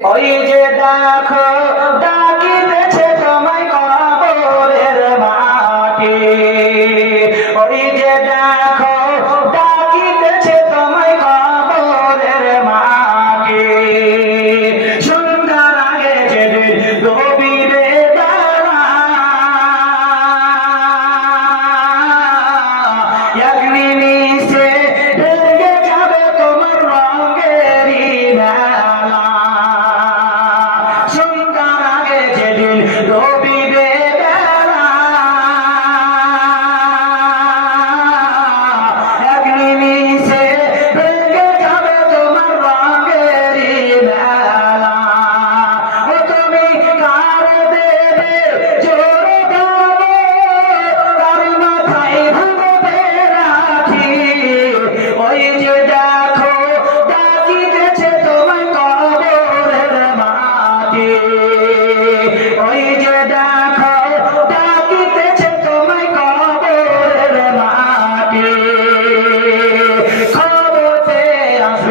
ওই যে দেখো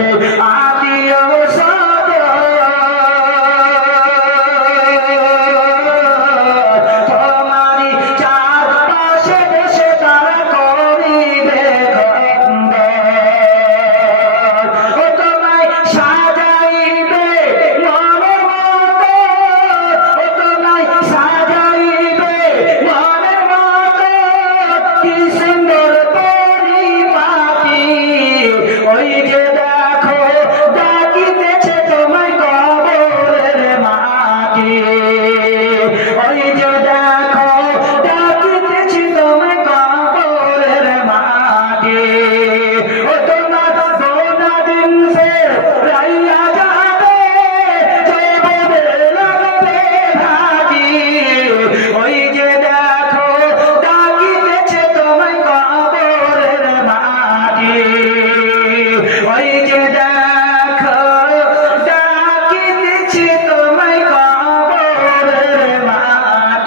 হবে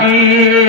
বাকি